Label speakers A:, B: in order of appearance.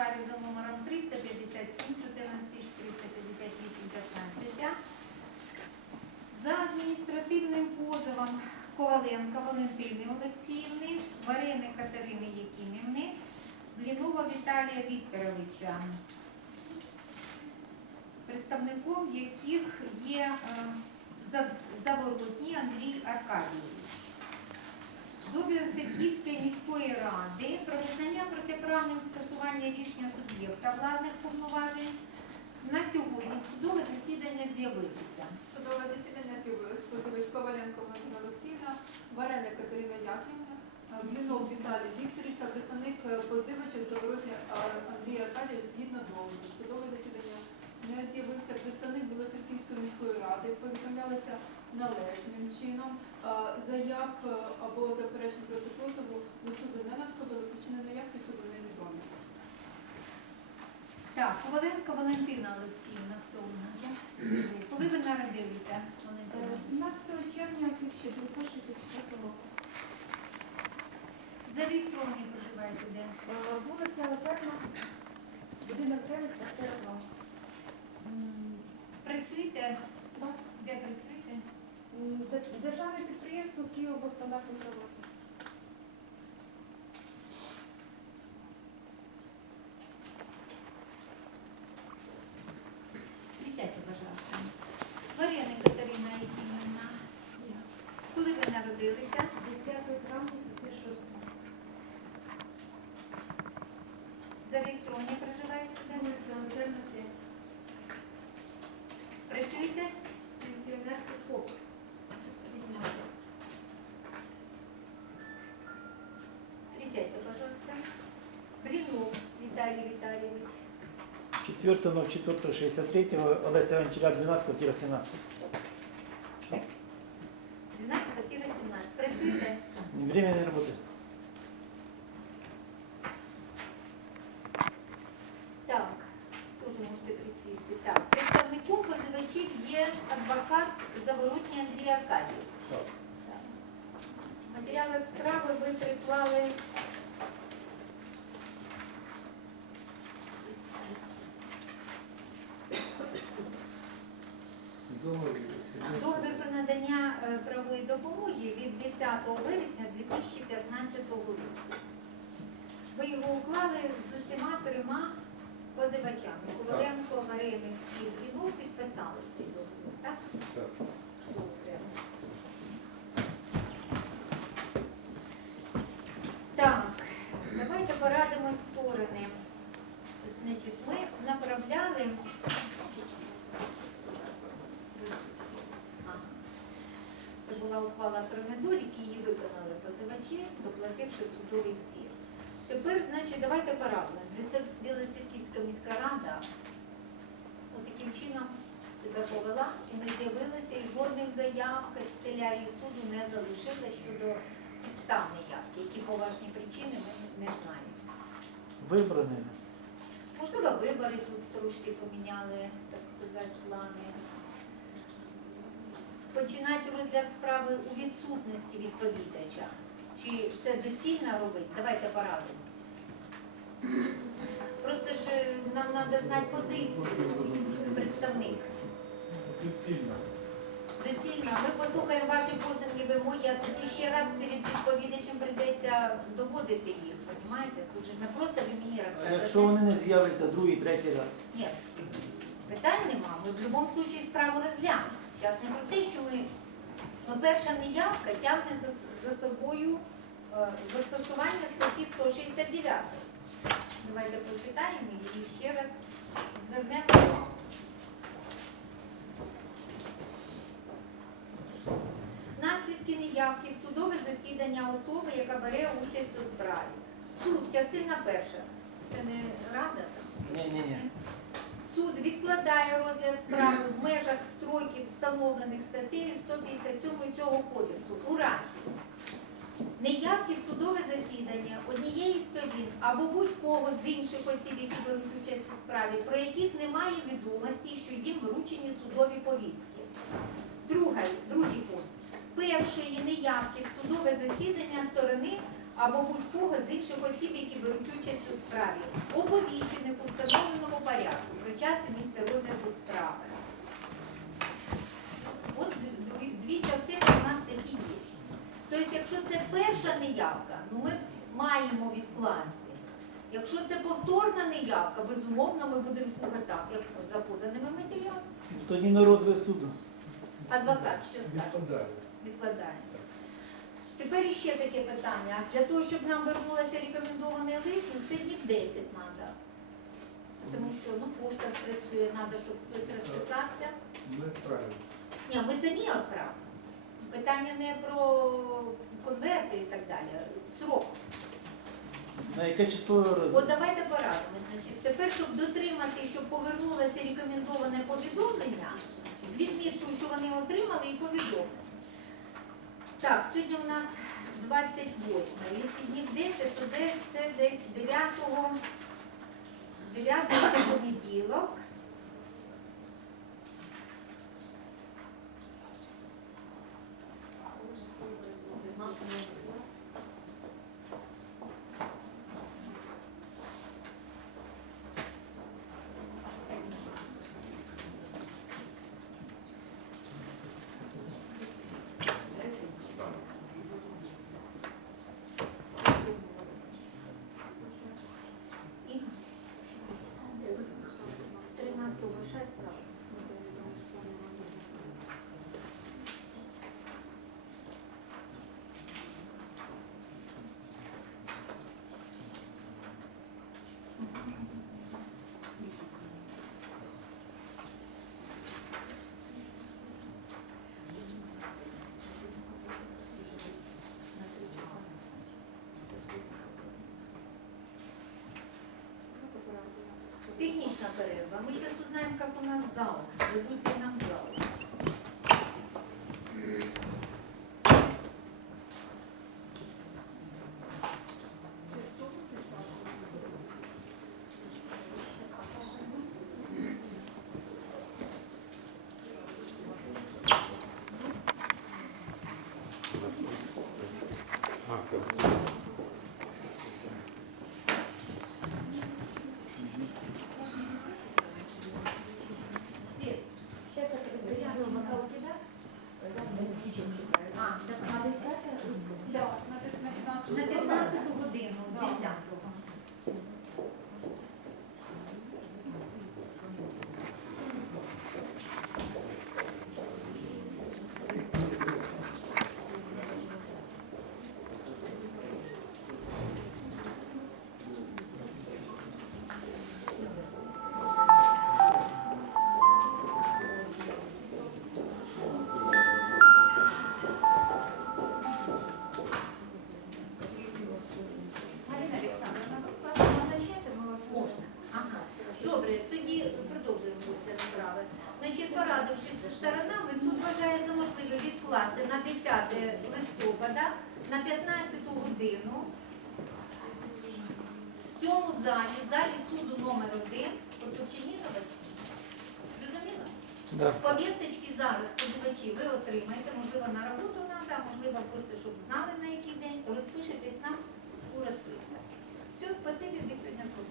A: справі за номером 357 14358 15 за адміністративним позовом Коваленка Валентини Олексіївни, Варени Катерини Якимівни, Блінова Віталія Вікторовича, представником яких є е, Заворотній Андрій Аркадійович. Довір Сергійської міської протиправним скасування рішення суб'єкта владних повноважень на сьогодні судове засідання з'явилися.
B: Судове засідання з'явилось позивач Коваленко Валентина Олексійовна, Вареник Катерина Яківна, Блінов Віталій Вікторович та представник е, позивача Заворотня Андрій Аркадійович згідно договору. Судове засідання не з'явився представник Білоцерківської міської ради, повідомлялися належним чином. Заяв е, або заперечень проти позову до суду не надходили, причини наявки суду невідомі.
A: Так, Коваленко Валентина Олексіївна, хто у нас? Коли ви народилися,
C: Е, 17 червня 1964 року.
A: Зареєстровані проживаєте де?
C: Е, Вулиця Озерна, будинок 9, квартира 2.
A: Працюєте?
C: Так.
A: Де працюєте?
C: Державне підприємство Київоблстандартних роботи.
A: Присядьте,
D: 4.04.63, Олеся Гончаря, 12, квартира 17.
A: 12, квартира 17. Працюєте?
D: Временная работа.
A: Так, теж можете присісти. Так, представником позивачів є адвокат Заворотній Андрій Аркадійович.
D: Так.
A: Так. В матеріалах справи ви приклали вересня 2015 року. Ми його уклали з усіма трьома позивачами. Коваленко, Вареник і Блінов підписали цей договір, так? Добре. Так, давайте порадимо сторони. Значить, ми направляли. А, Це була ухвала про недоліки, її виконали позивачі, доплативши судовий збір. Тепер, значить, давайте порадимось. Білоцерківська міська рада отаким чином себе повела і не з'явилася, і жодних заяв канцелярії суду не залишила щодо підстав неявки. Які поважні причини ми не знаємо.
D: Выбранные.
A: Можливо, вибори тут трошки поміняли, так сказати, плани. Починати розгляд справи у відсутності відповідача. Чи це доцільно робити? Давайте порадимося. Просто ж е, нам треба знати позицію представник.
E: Доцільно.
A: Доцільно. Ми послухаємо ваші позивні вимоги, а тоді ще раз перед відповідачем прийдеться доводити їх. Понімаєте? Тут же не просто ви мені
D: А якщо вони не з'являться другий, третій раз?
A: Ні, питань нема. Ми в будь-якому випадку справу розглянемо. Зараз не про те, що ми. Ну, перша неявка тягне за, за собою е, застосування статті 169. Давайте почитаємо її і ще раз звернемо увагу. Наслідки неявки в судове засідання особи, яка бере участь у справі. Суд, частина перша. Це не рада там?
D: Ні-ні-ні.
A: Суд відкладає розгляд справи в межах строків, встановлених статтею 157 цього кодексу у разі неявки в судове засідання однієї з сторін або будь-кого з інших осіб, які беруть участь у справі, про яких немає відомості, що їм вручені судові повістки. Друга, другий пункт. Першої неявки в судове засідання сторони або будь-кого з інших осіб, які беруть участь у справі, оповіщених у встановленому порядку про час і місце розгляду справи. От дві частини у нас такі є. Тобто, якщо це перша неявка, ну ми маємо відкласти. Якщо це повторна неявка, безумовно, ми будемо слухати так, як за поданими матеріалами.
D: Ну, Тоді на розгляд суду.
A: Адвокат що скаже? Відкладаємо. Тепер іще таке питання. Для того, щоб нам вернулося рекомендований лист, ну це днів 10 треба. Тому що ну, пошта спрацює, треба, щоб хтось розписався.
E: Ми справимо.
A: Ні, ми самі відправимо. Питання не про конверти і так далі. Срок.
D: На яке число
A: От давайте порадимось. Значить, тепер, щоб дотримати, щоб повернулося рекомендоване повідомлення з відміткою, що вони отримали, і повідомлення. Так, сьогодні у нас 28. Якщо днів 10, то це десь 9 9 це понеділок. Технічна перерва. Ми зараз узнаємо, як у нас зал. Дадуть нам продовжуємо розгляд справи. Значить, порадившись зі сторонами, суд вважає за можливе відкласти на 10 листопада на 15 годину в цьому залі, в залі суду номер 1 Поточинінова 7. Зрозуміло?
D: Да.
A: Повісточки зараз позивачі ви отримаєте, можливо, на роботу треба, можливо, просто щоб знали на який день. Розпишетесь нам у розписці. Все, спасибі, ви сьогодні свободні.